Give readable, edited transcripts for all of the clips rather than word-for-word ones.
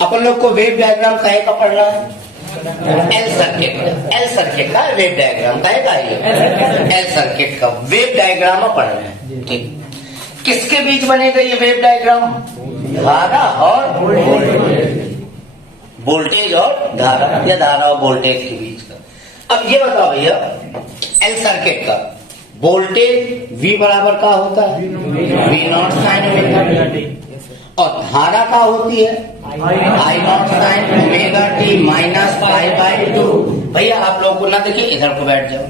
अपन लोग को wave diagram काहे का पढ़ना है? एल सर्किट का वेव डायग्राम काहे का है? एल सर्किट का वेव डायग्राम पढ़ना है। ठीक, किसके बीच बनेगा ये वेव डायग्राम? धारा और वोल्टेज और धारा, या धारा और वोल्टेज के बीच का। अब ये बताओ भैया, एल सर्किट का वोल्टेज V बराबर का होता है V not sine omega T, और धारा का होती है I naught sine omega T minus pi by 2। भैया आप लोगों को ना देखिए, इधर को बैठ जाओ,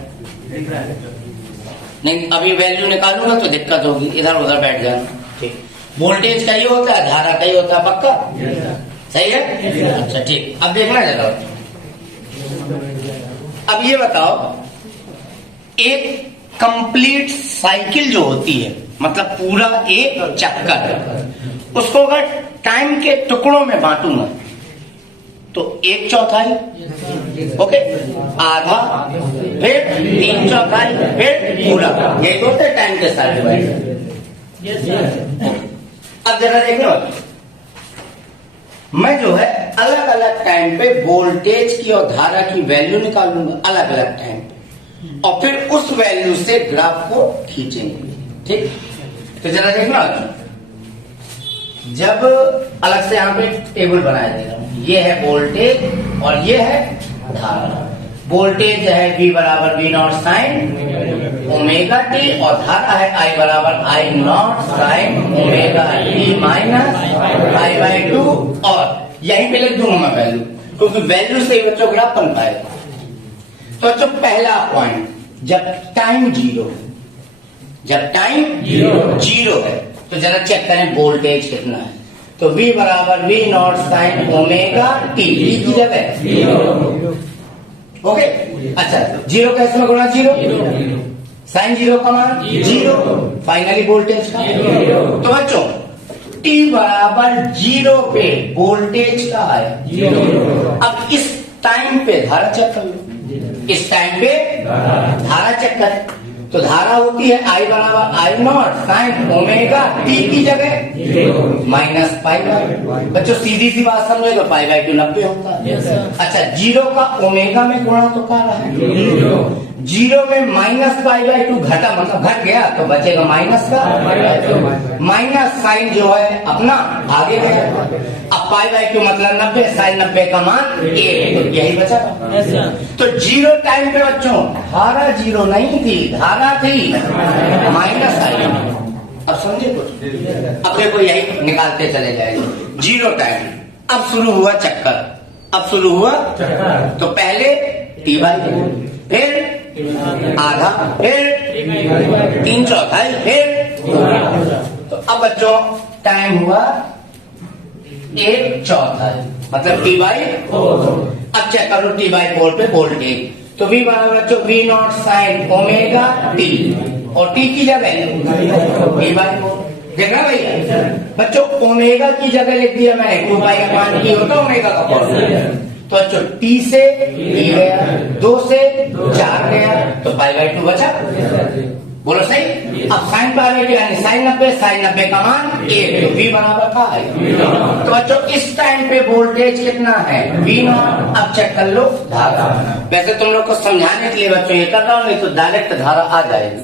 नहीं अभी वैल्यू निकालूंगा तो दिक्कत होगी, इधर उधर बैठ जाना। ठीक, वोल्टेज का ही होता है, धारा का ही होता है, पक्का सही है? अच्छा ठीक, अब देखना जरा। अब ये बताओ, एक कंप्लीट साइकिल जो होती है, मतलब पूरा एक चक्कर, उसको अगर टाइम के टुकड़ों में बांटूंगा तो 1/4, ओके, आधा, फिर 3/4, फिर पूरा, यही होता है टाइम के साथ डिवाइड। अब जरा देखो, मैं जो है अलग अलग टाइम पे वोल्टेज की और धारा की वैल्यू निकालूंगा, अलग अलग टाइम पे, और फिर उस वैल्यू से ग्राफ को खींचेंगे। ठीक, तो जरा देखना, जब अलग से यहां पे टेबल बनाया दे रहा हूं, ये है वोल्टेज और ये है धारा। वोल्टेज है V बराबर V not sine omega T, और धारा है I बराबर I naught sine omega T minus pi by 2, और यहीं पे लिख दूंगा मैं वैल्यू, क्योंकि वैल्यू से ही बच्चों ग्राफ बन पाएगा। तो बच्चों पहला पॉइंट, जब टाइम जीरो है तो जरा चेक करें वोल्टेज कितना है। तो V बराबर V not sine omega T, की जगह ओके। अच्छा, जीरो का इसमें गुणा जीरो, साइन जीरो का मान जीरो, फाइनली वोल्टेज का। तो बच्चों t बराबर 0 पे वोल्टेज का है। अब इस टाइम पे धारा चेक कर लो, इस टाइम पे धारा चेक करें, तो धारा होती है I बराबर I naught sine omega T की जगह माइनस पाई बाई। बच्चों सीधी सी बात समझे तो पाई बाई 2 90 होता है। अच्छा, 0 का ओमेगा में गुणा तो कर रहा है, 0 में माइनस पाई बाई 2 घटा, मतलब घट गया तो बचेगा माइनस का, माइनस साइन जो है अपना आगे गया। अब पाई बाई 2 मतलब 90, साइन 90 का मान 1, तो यही बचा। तो 0 टाइम पे बच्चों धारा 0 नहीं थी, धारा थी माइनस साइन। अब समझे कुछ? अब देखो यही निकालते चले जाएंगे। 0 टाइम, अब शुरू हुआ चक्कर, अब शुरू हुआ तो पहले टी बाई, फिर आधा, फिर 3/4, फिर। तो अब बच्चों टाइम हुआ 1/4, मतलब टी बाई 4। अब चेक करो टी बाई 4 पे वोल्टेज, तो V बराबर बच्चों V not sine omega T, और टी की जगह टी बाई 4। देखना भैया बच्चों, ओमेगा की जगह लिख दिया मैंने, 2 पाई का मान की होता ओमेगा का फॉर्मूला। तो बच्चों T से T गया, 2 से 4 गया, तो पाई बाई 2 बचा। बोलो सही। अब साइन पाई बाई 2 यानी साइन 90, साइन 90 का मान 1, तो V बराबर का है। तो बच्चों इस टाइम पे वोल्टेज कितना है? V not. अब चेक कर लो धारा। वैसे तुम लोग को समझाने के लिए बच्चों ये कर रहा हूँ, नहीं तो डायरेक्ट धारा आ जाएगी,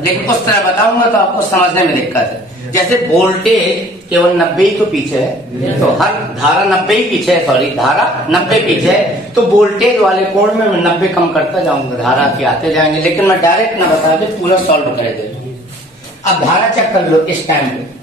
लेकिन उस तरह बताऊंगा तो आपको समझने में दिक्कत है। जैसे वोल्टेज केवल 90 ही तो पीछे है, तो हर धारा 90 ही पीछे है, सॉरी धारा 90 पीछे है, तो वोल्टेज वाले कोड में मैं 90 कम करता जाऊंगा, धारा के आते जाएंगे, लेकिन मैं डायरेक्ट ना बता दे, पूरा सॉल्व कर दे। अब धारा चेक कर लो इस टाइम पे,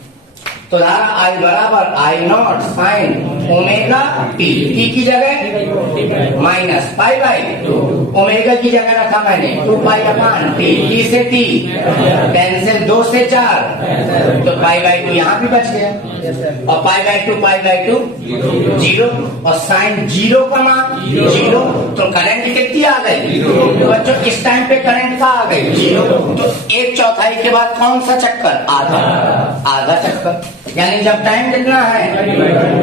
तो धारा I बराबर I naught sine omega T, T की जगह माइनस पाई बाई 2, ओमेगा की जगह रखा मैंने 2 पाई अपान टी, टी से टी कैंसिल, 2 से 4, तो पाई बाई 2 यहाँ भी बच गया, और पाई बाई 2 0, और साइन 0 का मान 0, तो करंट कितनी आ गई? तो बच्चों इस टाइम पे करंट का आ गई 0, तो 1/4 के बाद कौन सा चक्कर? आधा, आधा चक्कर। यानी जब टाइम कितना है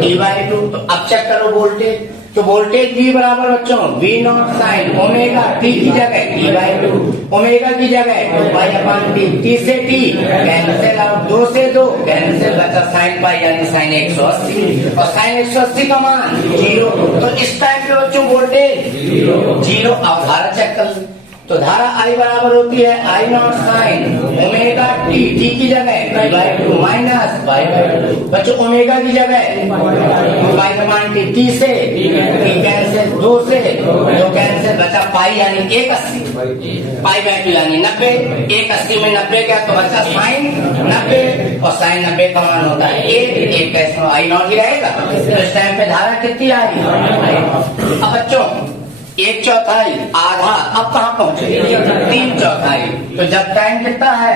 T/2। तो अब चेक करो वोल्टेज, तो वोल्टेज V बराबर बच्चों V not sine omega T की जगह T/2, ओमेगा की जगह 2π/T, T से T कैंसिल आउट, 2 से 2 कैंसिल, बचा साइन पाई यानी साइन 180, और साइन 180 का मान 0। तो इस टाइप पे बच्चों वोल्टेज 0। अब धारा चेक कर लो, तो धारा I बराबर होती है I naught sine omega T, T की जगह T/2 माइनस π/2, बच्चों ओमेगा की जगह 2π/T, T से T कैंसिल, 2 से 2 कैंसिल, बचा पाई यानी 180, π/2 यानी 90, 180 में 90 क्या तो बचा साइन 90, और साइन 90 का मान होता है 1 कैसे I नॉट ही रहेगा। तो इस टाइम पे धारा कितनी आई? अब बच्चों 1/4 आधा, अब कहाँ पहुंचे 3/4। तो जब टाइम कितना है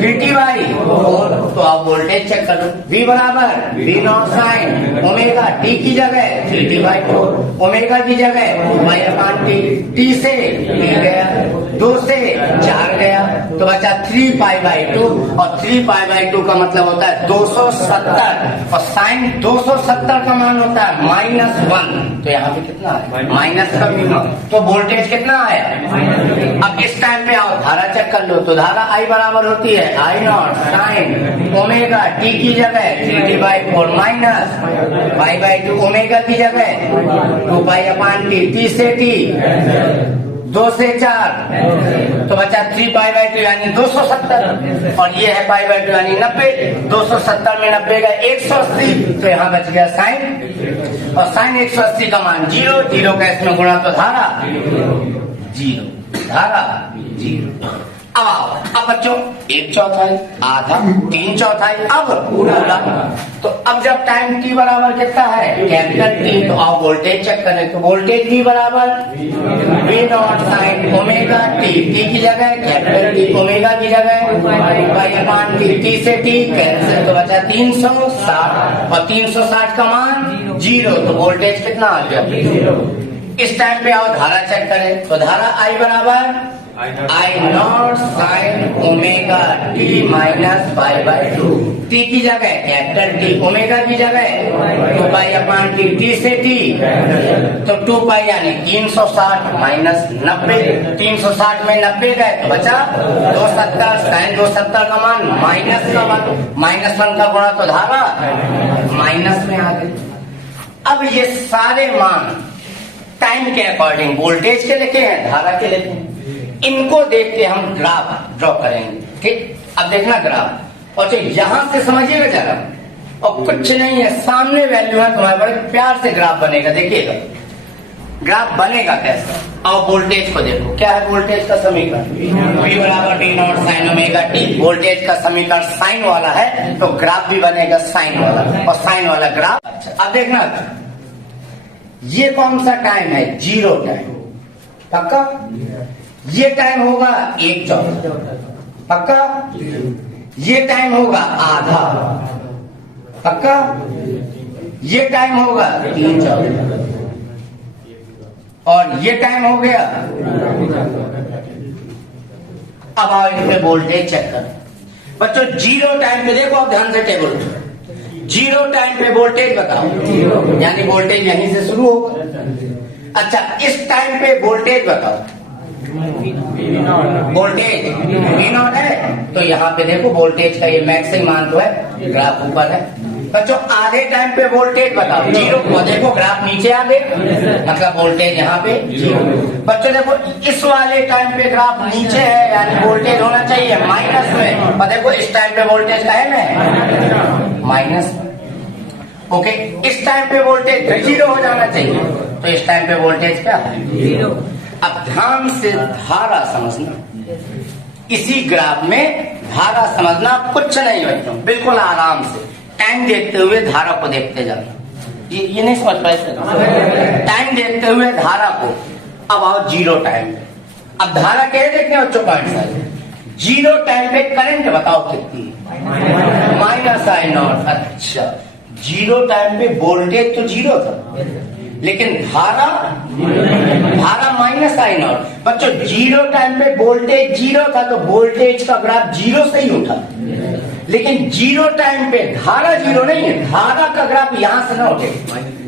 3T/4, तो आप वोल्टेज चेक करो, V बराबर V not sine omega T की जगह 3T/4, ओमेगा की जगह 2π/T, T से T गया, 2 से 4 गया, तो बचा 3π/2, और 3π/2 का मतलब होता है 270, और साइन 270 का मान होता है -1। तो यहाँ पे कितना है माइनस का मिला, तो वोल्टेज कितना आया? अब इस टाइम पे आओ धारा चेक कर लो, तो धारा I बराबर होती है I naught sine omega T की जगह 3T/4 माइनस π/2, ओमेगा की जगह 2π/T, T से T 2 से 4, तो बचा 3π/2 यानी 270, और ये है π/2 यानी 90, 270 में 90 का 180, तो यहाँ बच गया साइन, और साइन 180 का मान 0, 0 का इसमें गुणा तो धारा 0, धारा 0। अब आओ, अब बच्चों 1/4 आधा, 3/4 अब पूरा। तो अब जब टाइम t बराबर कितना है कैपिटल T, तो आप वोल्टेज चेक करें, तो वोल्टेज V बराबर V not sine omega T, T की जगह कैपिटल T, ओमेगा की जगह 2π/T, T से T कैंसिल, तो बचा 360, और 360 का मान 0, तो वोल्टेज कितना आ गया? इस टाइम पे आओ धारा चेक करें, तो धारा I बराबर I naught sine omega T minus π/2, T की जगह कैपिटल T, ओमेगा की जगह 2π/T, T से T, तो 2π यानी 360 माइनस 90, 360 में 90 गए तो बचा 270, साइन 270 का मान -1 का गुणा तो धारा माइनस में आ गई। अब ये सारे मान टाइम के अकॉर्डिंग वोल्टेज के लिखे हैं, धारा के लिखे हैं, इनको देख के हम ग्राफ ड्रॉ करेंगे। ठीक, अब देखना ग्राफ, और यहां से समझिएगा जरा, और कुछ नहीं है सामने वैल्यू है तुम्हारे, बड़े प्यार से ग्राफ बनेगा, देखिएगा ग्राफ बनेगा कैसे। और वोल्टेज को देखो, क्या है वोल्टेज का समीकरण? V बराबर V not sine omega T, voltage का समीकरण साइन वाला है, तो ग्राफ भी बनेगा साइन वाला, और साइन वाला ग्राफ। अच्छा, अब देखना ये कौन सा टाइम है? 0 टाइम, पक्का? ये टाइम होगा 1/4, पक्का? ये टाइम होगा आधा, पक्का? ये टाइम होगा 3/4, और ये टाइम हो गया। अब आओ इन पे वोल्टेज चेक कर बच्चों। 0 टाइम पे देखो, आप ध्यान से टेबल, 0 टाइम पे वोल्टेज बताओ, यानी वोल्टेज यहीं से शुरू होगा। अच्छा, इस टाइम पे वोल्टेज बताओ, वोल्टेज V नॉट है, तो यहाँ पे देखो वोल्टेज का ये मैक्सिमम मान तो है, ग्राफ ऊपर है। बच्चों आधे टाइम पे वोल्टेज बताओ 0, और देखो ग्राफ नीचे आ गए, मतलब वोल्टेज यहाँ पे 0। बच्चों देखो इस वाले टाइम पे ग्राफ नीचे है, यानी वोल्टेज होना चाहिए माइनस में, और देखो इस टाइम पे वोल्टेज का है में माइनस। ओके, इस टाइम पे वोल्टेज 0 हो जाना चाहिए, तो इस टाइम पे वोल्टेज क्या है 0। अब ध्यान से धारा समझना, इसी ग्राफ में धारा समझना, कुछ नहीं बच्चों, बिल्कुल आराम से टाइम देखते हुए धारा को देखते जाना। ये नहीं समझ पाए, टाइम देखते हुए धारा को। अब आओ 0 टाइम पे, अब धारा क्या देखते हैं बच्चों? 0 टाइम पे करंट बताओ कितनी है? -I0। अच्छा, 0 टाइम पे वोल्टेज तो 0 था, लेकिन धारा -I0। बच्चों 0 टाइम पे वोल्टेज 0 था, तो वोल्टेज का ग्राफ 0 से ही उठा, लेकिन जीरो टाइम पे धारा जीरो नहीं है, धारा का ग्राफ यहां से ना उठे।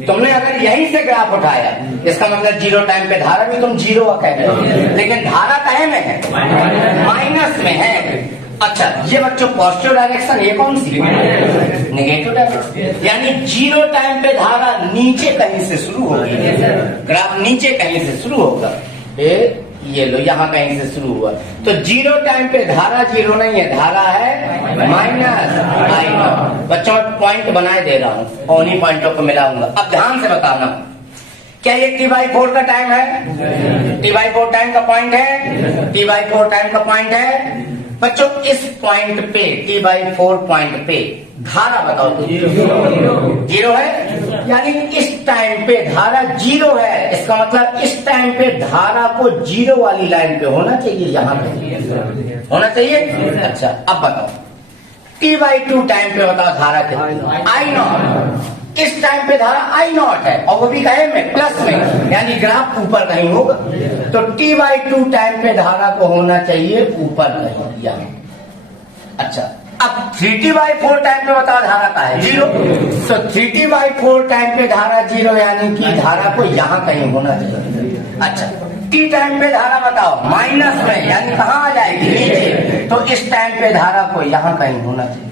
तुमने अगर यहीं से ग्राफ उठाया, इसका मतलब जीरो टाइम पे धारा भी तुम जीरो कह रहे हो, लेकिन धारा कहे में है, माइनस में है। अच्छा, ये बच्चों पॉजिटिव डायरेक्शन, ये कौन सी? Negative direction. यानी जीरो टाइम पे धारा नीचे कहीं से शुरू होगी, ग्राफ नीचे कहीं से शुरू होगा। ये लो, यहाँ कहीं से शुरू हुआ, तो जीरो टाइम पे धारा जीरो नहीं है, धारा है माइनस आई नॉट। बच्चों मैं पॉइंट बनाए दे रहा हूँ और उन्हीं पॉइंटों को मिलाऊंगा। अब ध्यान से बताना, क्या ये T/4 का टाइम है? T/4 टाइम का पॉइंट है, T/4 टाइम का पॉइंट है। बच्चों इस पॉइंट पे, T/4 पॉइंट पे धारा बताओ तो जीरो है, यानी इस टाइम पे धारा जीरो है। इसका मतलब इस टाइम पे धारा को जीरो वाली लाइन पे होना चाहिए, यहाँ पे होना चाहिए। अच्छा अब बताओ T/2 टाइम पे बताओ धारा कितनी? आई नॉट। इस टाइम पे धारा आई नॉट है और वो भी कहे में प्लस में, यानी ग्राफ ऊपर कहीं होगा। तो T/2 टाइम पे धारा को होना चाहिए ऊपर कहीं यहाँ। अच्छा अब 3T/4 टाइम पे बताओ धारा का है जीरो, तो 3T/4 टाइम पे धारा जीरो, यानी कि धारा को यहाँ कहीं होना चाहिए। अच्छा T टाइम पे धारा बताओ माइनस में, यानी कहाँ आ जाएगी? नीचे। तो इस टाइम पे धारा को यहाँ कहीं होना चाहिए।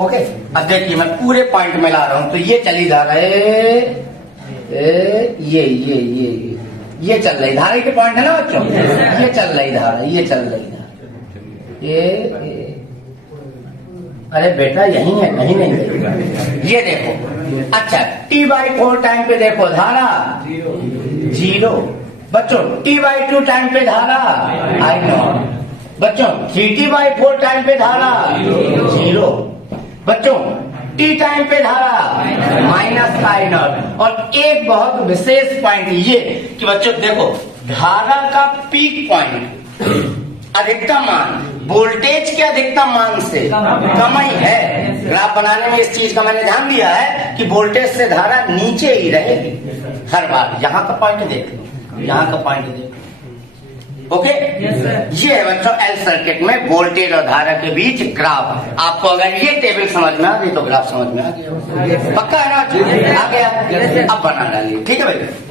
ओके, अब देखिए मैं पूरे पॉइंट में ला रहा हूं। तो ये चली जा रहा है, ये चल रही धारा के पॉइंट है ना बच्चों, ये चल रही धारा, ये चल रही धारा, ये अरे बेटा यही है, कहीं नहीं है। ये देखो, अच्छा T/4 टाइम पे देखो धारा जीरो। बच्चों T/2 टाइम पे धारा आई नॉट। बच्चों 3T/4 टाइम पे धारा जीरो। बच्चों T टाइम पे धारा माइनस आई नॉट। और एक बहुत विशेष पॉइंट ये कि बच्चों देखो, धारा का पीक पॉइंट अधिकतम मान वोल्टेज के अधिकतम मान से कम ही है। ग्राफ बनाने में इस चीज का मैंने ध्यान दिया है कि वोल्टेज से धारा नीचे ही रहेगी हर बार। यहाँ का पॉइंट देख लो, यहाँ का पॉइंट देख लो। ओके ये है बच्चों एल सर्किट में वोल्टेज और धारा के बीच ग्राफ। आपको अगर ये टेबल समझ में आ गई तो ग्राफ समझ में आ गया, पक्का है ना? आ गया। अब बना डालिए, ठीक है भाई।